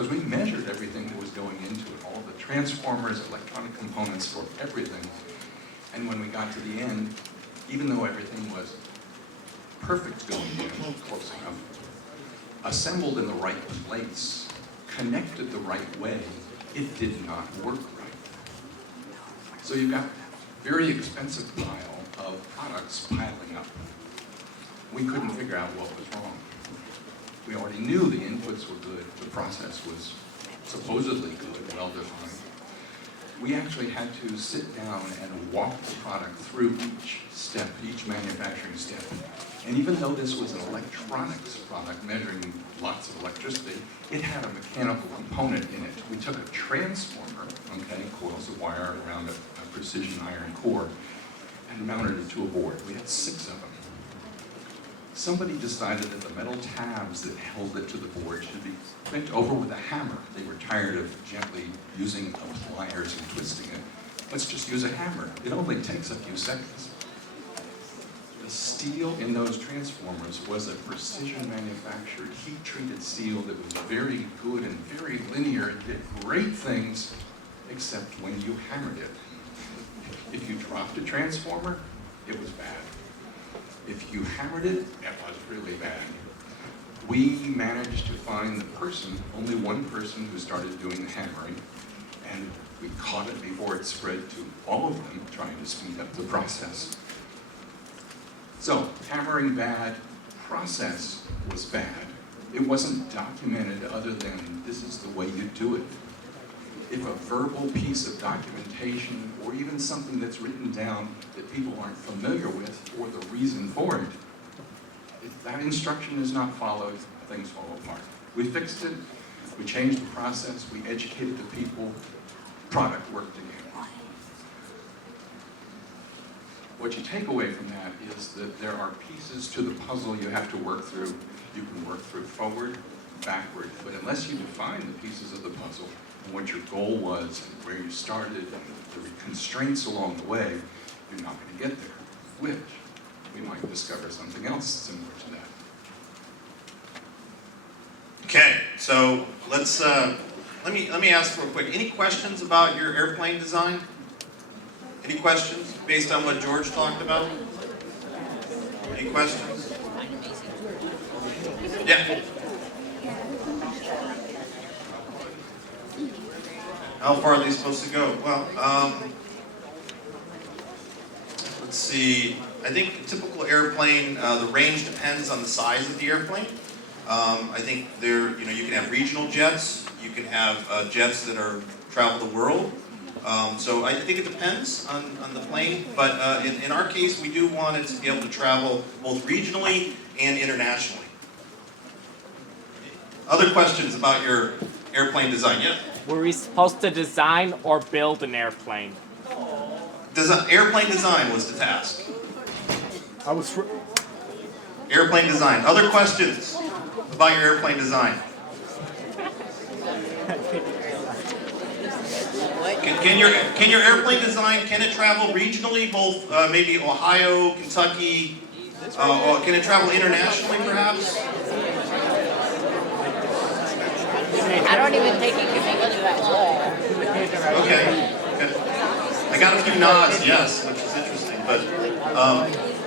because we measured everything that was going into it, all the transformers, electronic components for everything. And when we got to the end, even though everything was perfect going in, close enough, assembled in the right place, connected the right way, it did not work right. So you've got a very expensive pile of products piling up. We couldn't figure out what was wrong. We already knew the inputs were good, the process was supposedly good, well-defined. We actually had to sit down and walk the product through each step, each manufacturing step. And even though this was an electronics product measuring lots of electricity, it had a mechanical component in it. We took a transformer, okay, coils of wire around a precision iron core, and mounted it to a board. We had 6 of them. Somebody decided that the metal tabs that held it to the board should be bent over with a hammer. They were tired of gently using pliers and twisting it. Let's just use a hammer. It only takes a few seconds. The steel in those transformers was a precision manufactured, heat-treated steel that was very good and very linear. It did great things, except when you hammered it. If you dropped a transformer, it was bad. If you hammered it, it was really bad. We managed to find the person, only one person who started doing the hammering, and we caught it before it spread to all of them, trying to speed up the process. So, hammering bad, process was bad. It wasn't documented other than this is the way you do it. If a verbal piece of documentation, or even something that's written down that people aren't familiar with, or the reason for it, if that instruction is not followed, things fall apart. We fixed it, we changed the process, we educated the people, product worked again. What you take away from that is that there are pieces to the puzzle you have to work through. You can work through forward, backward, but unless you define the pieces of the puzzle, and what your goal was, and where you started, and the constraints along the way, you're not going to get there. Which, we might discover something else similar to that. Okay, so let's let me ask real quick. Any questions about your airplane design? Any questions based on what George talked about? Any questions? Yeah. How far are they supposed to go? Well, let's see. I think a typical airplane, the range depends on the size of the airplane. I think you can have regional jets. You can have jets that travel the world. So I think it depends on the plane. But in our case, we do want it to be able to travel both regionally and internationally. Other questions about your airplane design? Yeah. Were we supposed to design or build an airplane? Airplane design was the task. I Airplane design. Other questions about your airplane design? Can your airplane design, can it travel regionally, both maybe Ohio, Kentucky, or can it travel internationally perhaps? I don't even think you can make it to that wall. Okay. I got a few nods, yes, which is interesting. But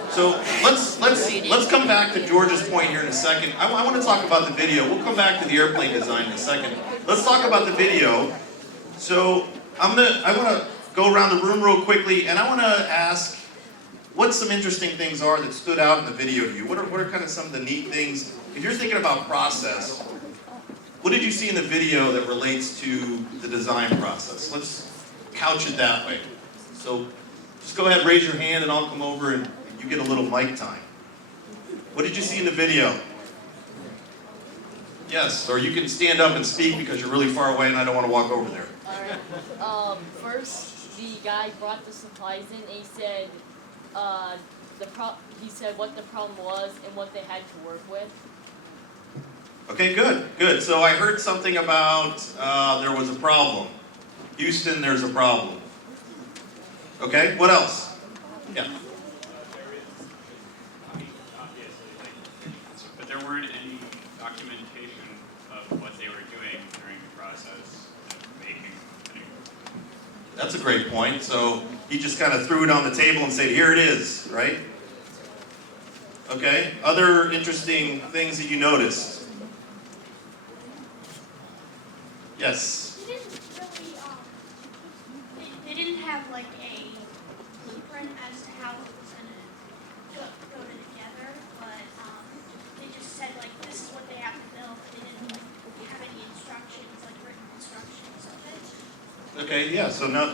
so let's come back to George's point here in a second. I want to talk about the video. We'll come back to the airplane design in a second. Let's talk about the video. So I want to go around the room real quickly, and I want to ask what some interesting things are that stood out in the video to you. What are kind of some of the neat things? If you're thinking about process, what did you see in the video that relates to the design process? Let's couch it that way. So just go ahead, raise your hand, and I'll come over and you get a little mic time. What did you see in the video? Yes, or you can stand up and speak because you're really far away and I don't want to walk over there. Alright, first the guy brought the supplies in and he said what the problem was and what they had to work with. Okay, good. So I heard something about there was a problem. Houston, there's a problem. Okay, what else? Yeah. But there weren't any documentation of what they were doing during process of making something. That's a great point. So he just kind of threw it on the table and said, here it is, right? Okay, other interesting things that you noticed? Yes? They didn't really, they didn't have like a blueprint as to how it was gonna go together, but they just said like this is what they have to build. They didn't like have any instructions, like written instructions of it. Okay, yeah, so no,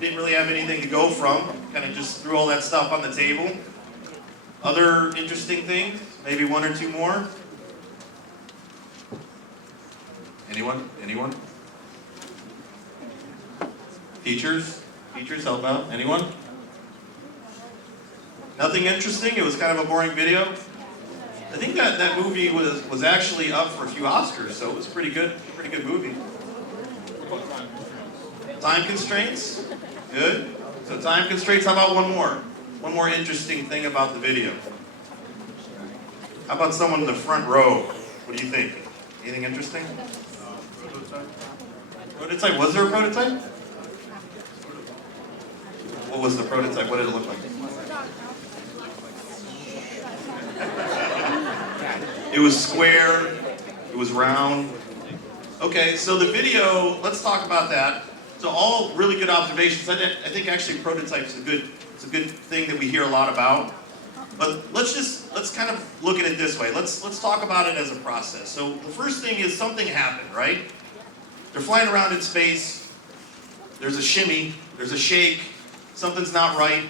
didn't really have anything to go from, kind of just threw all that stuff on the table. Other interesting things? Maybe one or two more? Anyone? Anyone? Teachers? Teachers, help out. Anyone? Nothing interesting? It was kind of a boring video? I think that movie was actually up for a few Oscars, so it was pretty good movie. Time constraints? Good. So time constraints, how about one more? One more interesting thing about the video. How about someone in the front row? What do you think? Anything interesting? Prototype? Was there a prototype? What was the prototype? What did it look like? It was square. It was round. Okay, so the video, let's talk about that. So all really good observations. I think actually prototypes is a good thing that we hear a lot about. But let's kind of look at it this way. Let's talk about it as a process. So the first thing is something happened, right? They're flying around in space. There's a shimmy. There's a shake. Something's not right.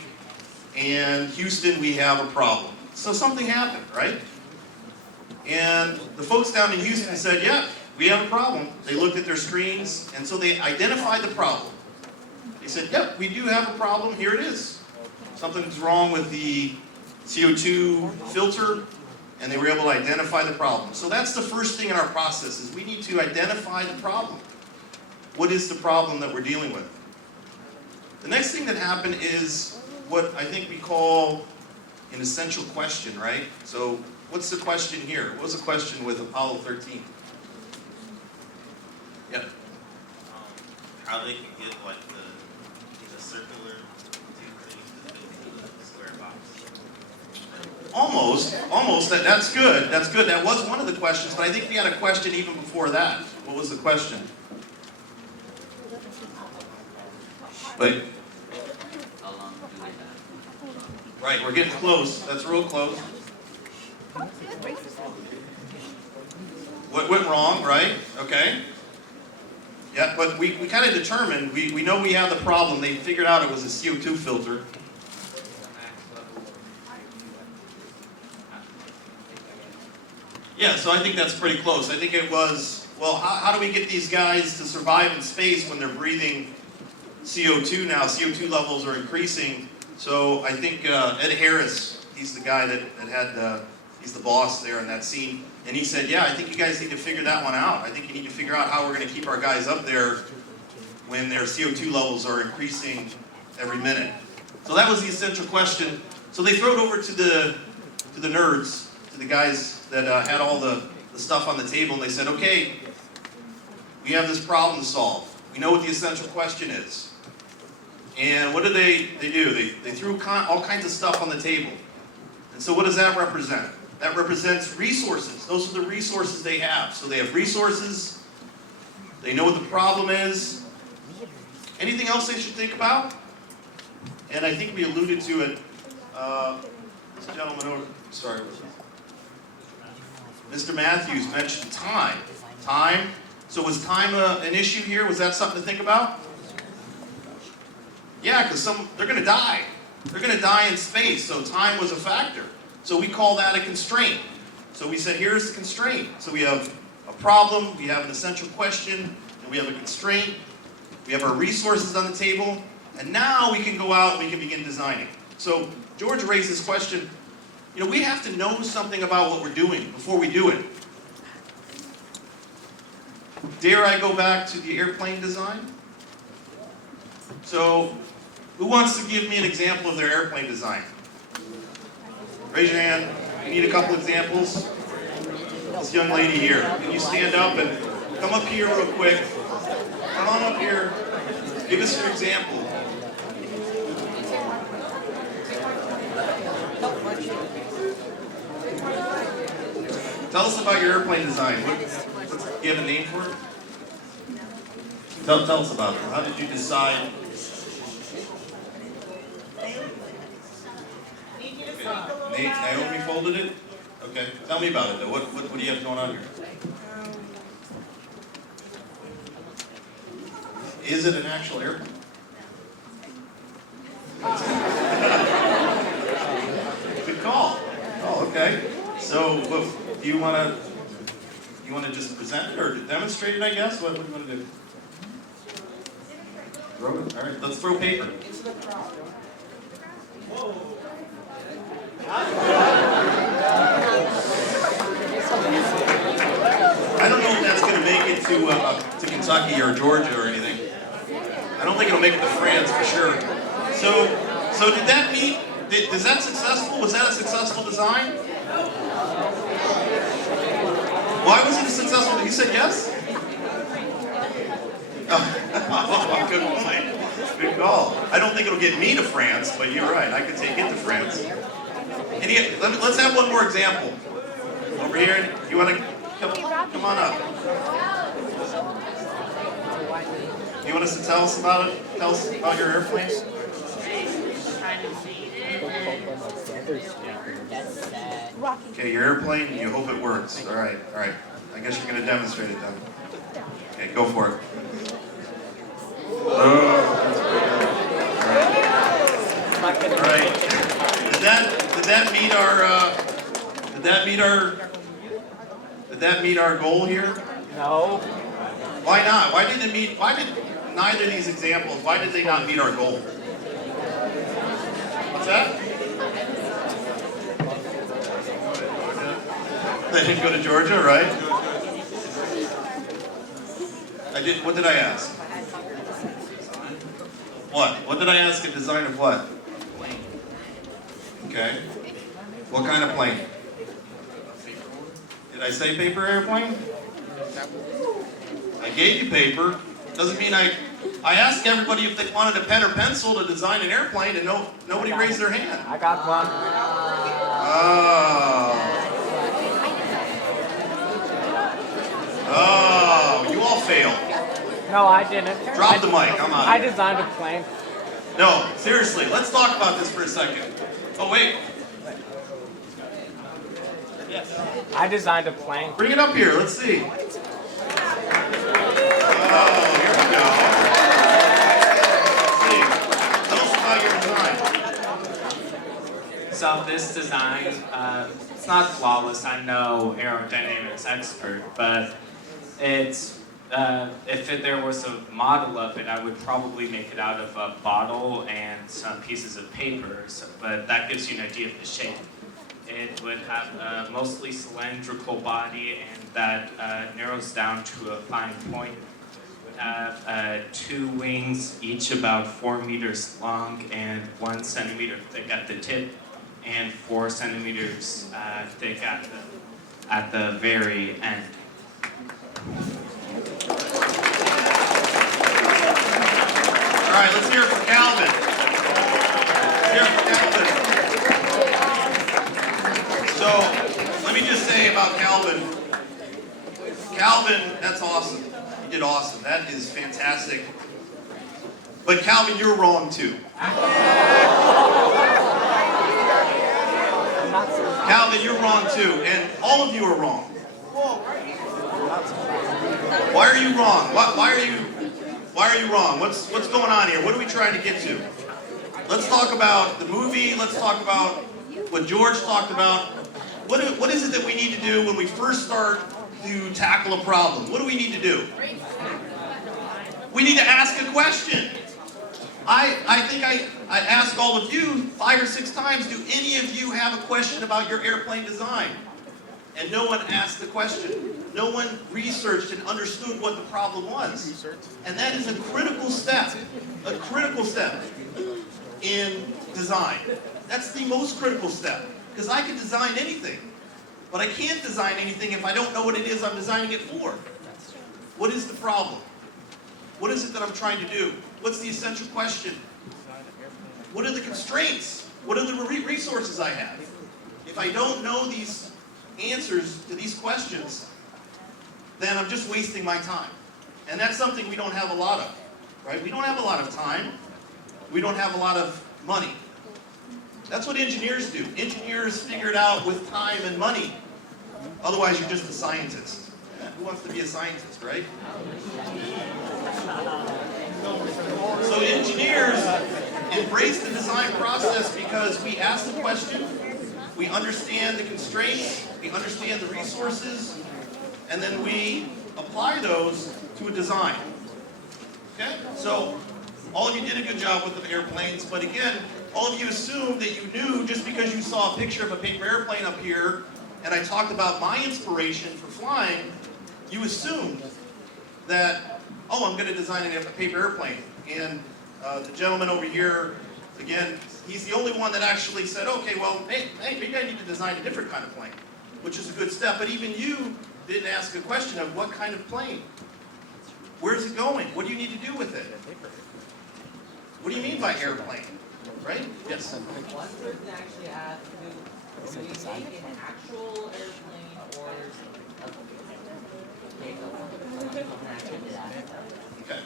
And Houston, we have a problem. So something happened, right? And the folks down in Houston said, yeah, we have a problem. They looked at their screens, and so they identified the problem. They said, yep, we do have a problem. Here it is. Something's wrong with the CO2 filter, and they were able to identify the problem. So that's the first thing in our process, is we need to identify the problem. What is the problem that we're dealing with? The next thing that happened is what I think we call an essential question, right? So what's the question here? What was the question with Apollo 13? Yeah. How they can get like the circular thing to fit the square box. Almost. That's good. That's good. That was one of the questions, but I think we had a question even before that. What was the question? But right, we're getting close. That's real close. What went wrong, right? Okay. Yeah, but we kind of determined, we know we have the problem. They figured out it was a CO2 filter. Yeah, so I think that's pretty close. I think it was, well, how do we get these guys to survive in space when they're breathing CO2 now? CO2 levels are increasing. So I think Ed Harris, he's the guy that had, he's the boss there in that scene. And he said, yeah, I think you guys need to figure that one out. I think you need to figure out how we're going to keep our guys up there when their CO2 levels are increasing every minute. So that was the essential question. So they throw it over to the nerds, to the guys that had all the stuff on the table, and they said, okay, we have this problem to solve. We know what the essential question is. And what did they do? They threw all kinds of stuff on the table. And so what does that represent? That represents resources. Those are the resources they have. So they have resources. They know what the problem is. Anything else they should think about? And I think we alluded to it. This gentleman over, sorry. Mr. Matthews mentioned time. Time. So was time an issue here? Was that something to think about? Yeah, because they're going to die. They're going to die in space, so time was a factor. So we call that a constraint. So we said, here's the constraint. So we have a problem, we have an essential question, and we have a constraint. We have our resources on the table, and now we can go out and we can begin designing. So George raised this question, we have to know something about what we're doing before we do it. Dare I go back to the airplane design? So who wants to give me an example of their airplane design? Raise your hand. We need a couple examples. This young lady here. Can you stand up and come up here real quick? on up here. Give us your example. Tell us about your airplane design. Do you have a name for it? Tell us about it. How did you decide? Naomi folded it? Okay. Tell me about it though. What do you have going on here? Is it an actual airplane? Good call. Oh, okay. So, do you want to just present it or demonstrate it? I guess. What do you want to do? Throw it. All right. Let's throw paper. I don't know if that's going to make it to Kentucky or Georgia or anything. I don't think it'll make it to France for sure. So did that meet? Is that successful? Was that a successful design? Why was it successful? You said yes? Oh, good point. Good call. I don't think it'll get me to France, but you're right. I could take it to France. Let's have one more example. Over here, you want to come on up? You want us to tell us about it? Tell us about your airplanes? Okay, your airplane, you hope it works. All right. I guess you're going to demonstrate it then. Okay, go for it. All right. Did that meet our goal here? No. Why not? Why did neither of these examples, why did they not meet our goal? What's that? They didn't go to Georgia, right? What did I ask? What did I ask? A design of what? Okay. What kind of plane? Did I say paper airplane? I gave you paper. Doesn't mean I asked everybody if they wanted a pen or pencil to design an airplane, and nobody raised their hand. I got one. Oh, you all failed. No, I didn't. Drop the mic. I'm out. I designed a plane. No, seriously. Let's talk about this for a second. Oh wait. I designed a plane. Bring it up here. Let's see. Oh, here we go. Let's see. Tell us about your design. So this design, it's not flawless. I'm no aerodynamics expert, but it's if there was a model of it, I would probably make it out of a bottle and some pieces of paper. But that gives you an idea of the shape. It would have a mostly cylindrical body, and that narrows down to a fine point. It would have 2 wings, each about 4 meters long and 1 centimeter thick at the tip, and 4 centimeters thick at the very end. All right, let's hear it for Calvin. Let's hear it for Calvin. So, let me just say about Calvin. Calvin, that's awesome. You did awesome. That is fantastic. But Calvin, you're wrong too. Calvin, you're wrong too. And all of you are wrong. Why are you wrong? Why are you wrong? What's going on here? What are we trying to get to? Let's talk about the movie. Let's talk about what George talked about. What is it that we need to do when we first start to tackle a problem? What do we need to do? We need to ask a question. I think I asked all of you 5 or 6 times, do any of you have a question about your airplane design? And no one asked the question. No one researched and understood what the problem was. And that is a critical step in design. That's the most critical step. Because I can design anything, but I can't design anything if I don't know what it is I'm designing it for. What is the problem? What is it that I'm trying to do? What's the essential question? What are the constraints? What are the resources I have? If I don't know these answers to these questions, then I'm just wasting my time. And that's something we don't have a lot of, right? We don't have a lot of time. We don't have a lot of money. That's what engineers do. Engineers figure it out with time and money. Otherwise, you're just a scientist. Who wants to be a scientist, right? So engineers embrace the design process because we ask the question, we understand the constraints, we understand the resources, and then we apply those to a design. Okay? So all of you did a good job with the airplanes, but again, all of you assumed that you knew just because you saw a picture of a paper airplane up here, and I talked about my inspiration for flying, you assumed that, oh, I'm going to design a paper airplane. And the gentleman over here, again, he's the only one that actually said, okay, well, hey, maybe I need to design a different kind of plane, which is a good step. But even you didn't ask a question of what kind of plane? Where's it going? What do you need to do with it? What do you mean by airplane? Right? Yes? One person actually asked, do we make an actual airplane or Okay.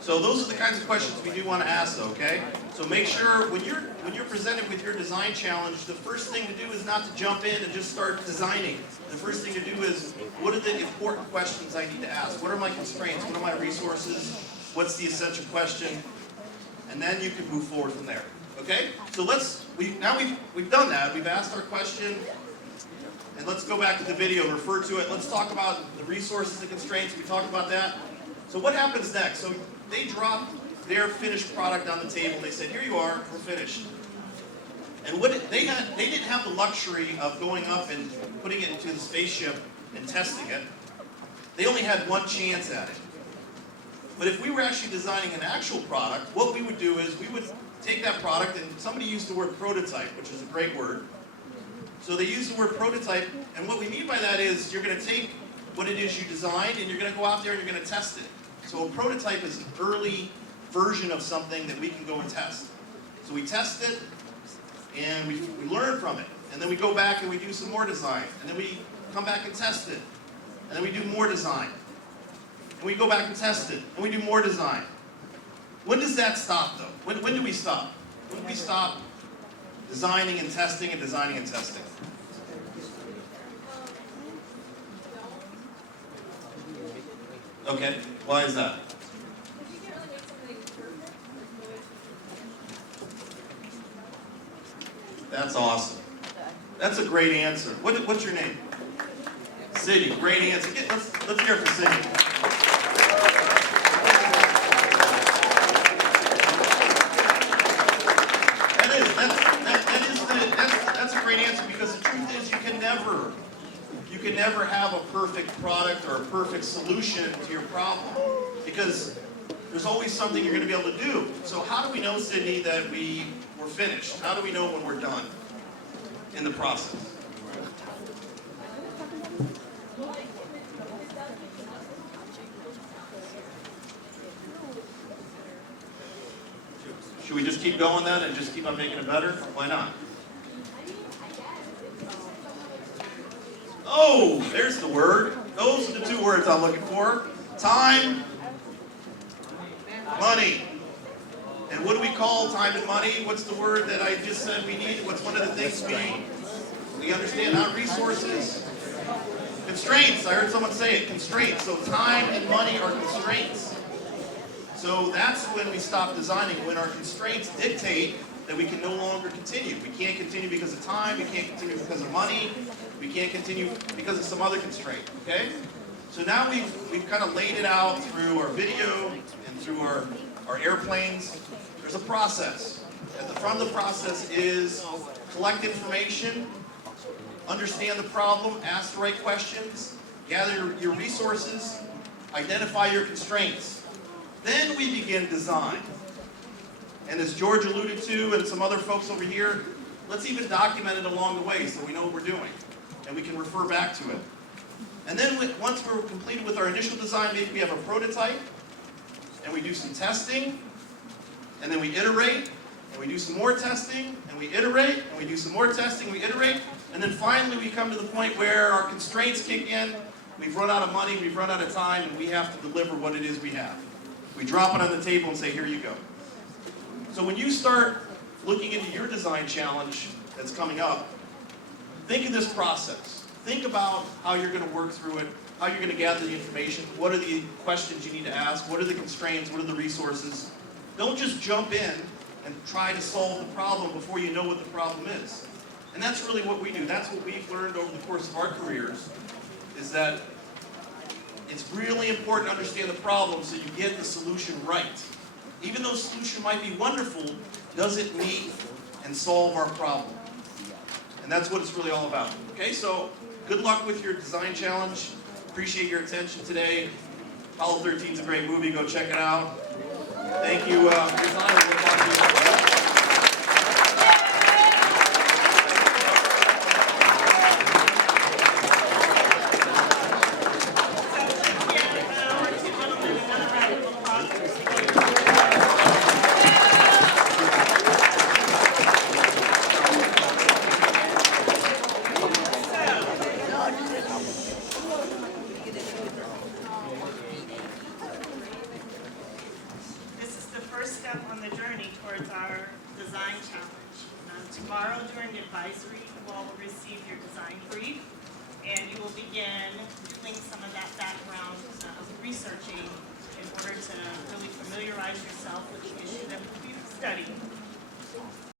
So those are the kinds of questions we do want to ask, though, okay? So make sure when you're presented with your design challenge, the first thing to do is not to jump in and just start designing. The first thing to do is, what are the important questions I need to ask? What are my constraints? What are my resources? What's the essential question? And then you can move forward from there. Okay? So we've done that. We've asked our question. And let's go back to the video and refer to it. Let's talk about the resources and constraints. We talked about that. So what happens next? So they dropped their finished product on the table. They said, here you are, we're finished. And they didn't have the luxury of going up and putting it into the spaceship and testing it. They only had one chance at it. But if we were actually designing an actual product, what we would do is we would take that product, and somebody used the word prototype, which is a great word. So they use the word prototype, and what we mean by that is you're going to take what it is you designed, and you're going to go out there and you're going to test it. So a prototype is an early version of something that we can go and test. So we test it, and we learn from it. And then we go back and we do some more design. And then we come back and test it. And then we do more design. And we go back and test it. And we do more design. When does that stop, though? When do we stop? When do we stop designing and testing and designing and testing? Okay, why is that? That's awesome. That's a great answer. What's your name? Sydney, great answer. Let's hear it for Sydney. That's a great answer, because the truth is you can never have a perfect product or a perfect solution to your problem, because there's always something you're going to be able to do. So how do we know, Sydney, that we're finished? How do we know when we're done in the process? Should we just keep going then and just keep on making it better? Why not? Oh, there's the word. Those are the two words I'm looking for. Time, money. And what do we call time and money? What's the word that I just said we need? What's one of the things we understand? Not resources. Constraints. I heard someone say it. Constraints. So time and money are constraints. So that's when we stop designing, when our constraints dictate that we can no longer continue. We can't continue because of time, we can't continue because of money, we can't continue because of some other constraint, okay? So now we've kind of laid it out through our video and through our airplanes. There's a process. At the front of the process is collect information, understand the problem, ask the right questions, gather your resources, identify your constraints. Then we begin design. And as George alluded to, and some other folks over here, let's even document it along the way so we know what we're doing. And we can refer back to it. And then once we're completed with our initial design, maybe we have a prototype. and we do some testing, and then we iterate, and we do some more testing, and we iterate, and we do some more testing, we iterate, and then finally we come to the point where our constraints kick in, we've run out of money, we've run out of time, and we have to deliver what it is we have. We drop it on the table and say, here you go. So when you start looking into your design challenge that's coming up, think of this process. Think about how you're going to work through it, how you're going to gather the information, what are the questions you need to ask, what are the constraints, what are the resources. Don't just jump in and try to solve the problem before you know what the problem is. And that's really what we do. That's what we've learned over the course of our careers, is that it's really important to understand the problem so you get the solution right. Even though the solution might be wonderful, does it meet and solve our problem? And that's what it's really all about. Okay, so good luck with your design challenge. Appreciate your attention today. Apollo 13 is a great movie. Go check it out. Thank you for your time. We'll talk to you. This is the first step on the journey towards our design challenge. Tomorrow during advisory, you all will receive your design brief, and you will begin doing some of that background researching in order to really familiarize yourself with the issue that we've studied.